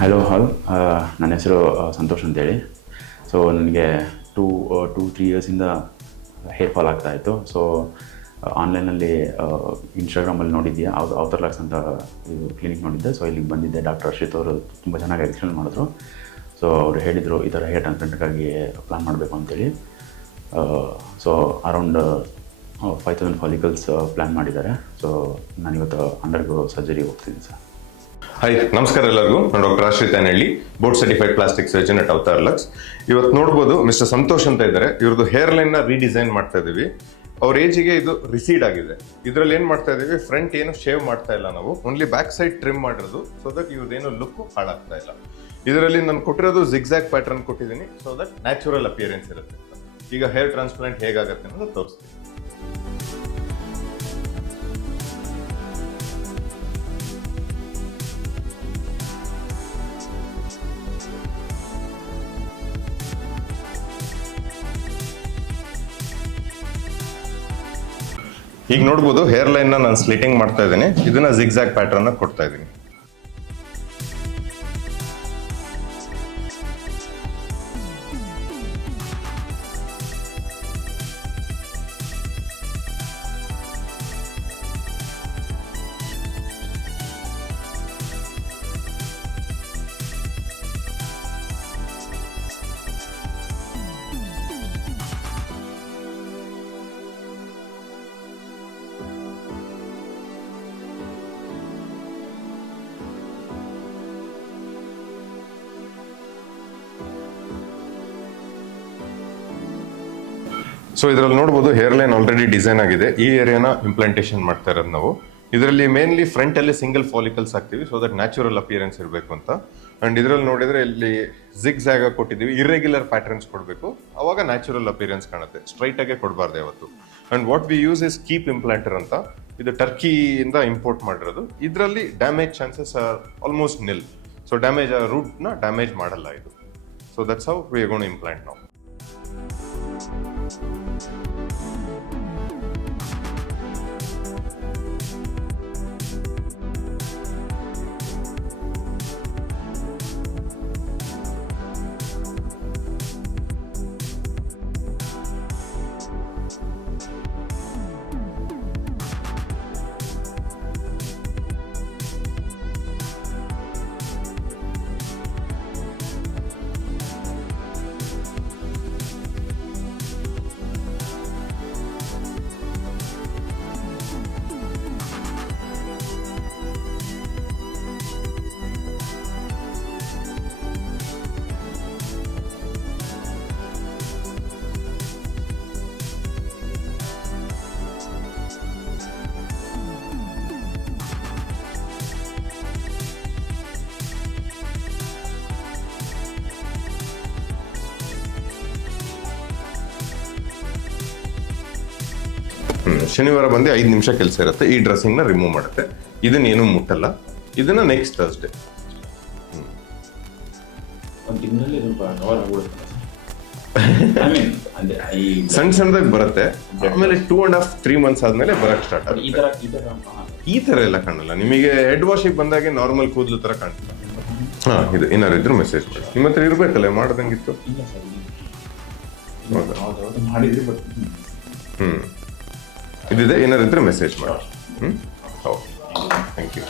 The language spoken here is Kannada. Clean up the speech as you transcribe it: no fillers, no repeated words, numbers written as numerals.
ಹಲೋ ಹಾಲ್, ನನ್ನ ಹೆಸರು ಸಂತೋಷ್ ಅಂತೇಳಿ. ಸೊ ನನಗೆ ಟೂ 3 ಇಯರ್ಸಿಂದ ಹೇರ್ ಫಾಲ್ ಆಗ್ತಾಯಿತ್ತು. ಸೊ ಆನ್ಲೈನಲ್ಲಿ ಇನ್ಸ್ಟಾಗ್ರಾಮಲ್ಲಿ ನೋಡಿದ್ದೆ, ಅವತಾರ್ಲಕ್ಸ್ ಅಂತ ಇದು ಕ್ಲಿನಿಕ್ ನೋಡಿದ್ದೆ. ಸೊ ಇಲ್ಲಿಗೆ ಬಂದಿದ್ದೆ. ಡಾಕ್ಟರ್ ಅಶ್ರಿತ್ ಅವರು ತುಂಬ ಚೆನ್ನಾಗಿ ಎಕ್ಸ್ಪ್ಲೇನ್ ಮಾಡಿದ್ರು. ಸೊ ಅವರು ಹೇಳಿದರು ಈ ಥರ ಹೇರ್ ಟ್ರಾನ್ಸ್ಪ್ಲಾಂಟ್ಗಾಗಿ ಪ್ಲ್ಯಾನ್ ಮಾಡಬೇಕು ಅಂತೇಳಿ. ಸೊ ಅರೌಂಡ್ 5000 ಫಾಲಿಕಲ್ಸ್ ಪ್ಲ್ಯಾನ್ ಮಾಡಿದ್ದಾರೆ. ಸೊ ನಾನಿವತ್ತು ಅಂಡರ್ಗೋ ಸರ್ಜರಿ ಹೋಗ್ತಿದ್ದೀನಿ ಸರ್. ಹಾಯ್, ನಮಸ್ಕಾರ ಎಲ್ಲರಿಗೂ. ನಾನು doctor Ashrith Iyanahally, board certified plastic surgeon at Avatarlux. ಇವತ್ತು ನೋಡ್ಬೋದು ಮಿಸ್ಟರ್ ಸಂತೋಷ್ ಅಂತ ಇದ್ದಾರೆ. ಇವ್ರದ್ದು ಹೇರ್ಲೈನ್ನ ರೀಡಿಸೈನ್ ಮಾಡ್ತಾ ಇದ್ದೀವಿ. ಅವ್ರ ಏಜಿಗೆ ಇದು ರಿಸೀಡ್ ಆಗಿದೆ. ಇದರಲ್ಲಿ ಏನು ಮಾಡ್ತಾ ಇದ್ದೀವಿ, ಫ್ರಂಟ್ ಏನು ಶೇವ್ ಮಾಡ್ತಾ ಇಲ್ಲ ನಾವು, ಓನ್ಲಿ ಬ್ಯಾಕ್ ಸೈಡ್ ಟ್ರಿಮ್ ಮಾಡಿರೋದು. ಸೊ ದಟ್ ಇವ್ರದ್ದೇನು ಲುಕ್ ಹಾಳಾಗ್ತಾ ಇಲ್ಲ. ಇದರಲ್ಲಿ ನಾನು ಕೊಟ್ಟಿರೋದು ಜಿಗ್ಜಾಗ್ ಪ್ಯಾಟರ್ನ್ ಕೊಟ್ಟಿದ್ದೀನಿ, ಸೊ ದಟ್ ನ್ಯಾಚುರಲ್ ಅಪಿಯರೆನ್ಸ್ ಇರುತ್ತೆ. ಈಗ ಹೇರ್ ಟ್ರಾನ್ಸ್ಪ್ಲಾಂಟ್ ಹೇಗಾಗುತ್ತೆ ಅನ್ನೋದು ತೋರಿಸ್ತೀನಿ. ಈಗ ನೋಡ್ಬೋದು ಹೇರ್ ಲೈನ್ ನಾನು ಸ್ಲಿಟಿಂಗ್ ಮಾಡ್ತಾ ಇದ್ದೀನಿ. ಇದನ್ನ ಜಿಗ್ಜಾಗ್ ಪ್ಯಾಟರ್ನ್ ಕೊಡ್ತಾ ಇದ್ದೀನಿ. ಸೊ ಇದರಲ್ಲಿ ನೋಡ್ಬೋದು ಹೇರ್ ಲೈನ್ ಆಲ್ರೆಡಿ ಡಿಸೈನ್ ಆಗಿದೆ. ಈ ಏರಿಯಾನ ಇಂಪ್ಲಾಂಟೇಷನ್ ಮಾಡ್ತಾ ಇರೋದು ನಾವು. ಇದರಲ್ಲಿ ಮೇನ್ಲಿ ಫ್ರಂಟ್ ಅಲ್ಲಿ ಸಿಂಗಲ್ ಫಾಲಿಕಲ್ಸ್ ಹಾಕ್ತೀವಿ, ಸೊ ದಟ್ ನ್ಯಾಚುರಲ್ ಅಪಿಯರೆನ್ಸ್ ಇರಬೇಕು ಅಂತ. ಅಂಡ್ ಇದರಲ್ಲಿ ನೋಡಿದ್ರೆ ಇಲ್ಲಿ ಜಿಗ್ಜಾಗ್ ಕೊಟ್ಟಿದ್ದೀವಿ. ಇರ್ರೆಗ್ಯುಲರ್ ಪ್ಯಾಟರ್ನ್ಸ್ ಕೊಡಬೇಕು, ಅವಾಗ ನ್ಯಾಚುರಲ್ ಅಪಿಯರೆನ್ಸ್ ಕಾಣುತ್ತೆ. ಸ್ಟ್ರೈಟ್ ಆಗಿ ಕೊಡಬಾರ್ದು ಯಾವತ್ತು. And what we use is keep implanter ಅಂತ. ಇದು ಟರ್ಕಿಯಿಂದ ಇಂಪೋರ್ಟ್ ಮಾಡಿರೋದು. ಇದರಲ್ಲಿ damage chances are almost nil. So damage ರೂಟ್ನ ಡ್ಯಾಮೇಜ್ ಮಾಡಲ್ಲ ಇದು. So that's how we are gone implant ನಾವು. ಶನಿವಾರ ಬಂದು 5 ನಿಮಿಷ ಕೆಲಸ ಇರುತ್ತೆ. ಈ ಡ್ರೆಸ್ಸಿಂಗ್ನ ರಿಮೂವ್ ಮಾಡುತ್ತೆ. ಇದನ್ನ ಏನು ಮುಟ್ಟಲ್ಲ. ಇದನ್ನ ನೆಕ್ಸ್ಟ್ ಥರ್ಸ್ಡೇ ಸಣ್ಣ ಸಣ್ಣದಾಗಿ ಬರುತ್ತೆ. ಆಮೇಲೆ 2.5-3 ಮಂತ್ಸ್ ಆದ್ಮೇಲೆ ಬರಕ್ ಸ್ಟಾರ್ಟ್ ಆಗುತ್ತೆ. ಈ ತರ ಎಲ್ಲ ಕಾಣಲ್ಲ. ನಿಮಗೆ ಹೆಡ್ ವಾಶಿಗೆ ಬಂದಾಗೆ ನಾರ್ಮಲ್ ಕೂದಲು ತರ ಕಾಣ್ತದೆ. ಹಾ, ಇದು ಏನಾರು ಇದ್ರು ಮೆಸೇಜ್ ಮಾಡಿ. ನಿಮ್ಮ ಹತ್ರ ಇರ್ಬೇಕಲ್ಲ, ಮಾಡ್ದಂಗಿತ್ತು. ಇದಿದೆ, ಏನಾರು ಇದ್ರೆ ಮೆಸೇಜ್ ಮಾಡಿ. Okay, thank you.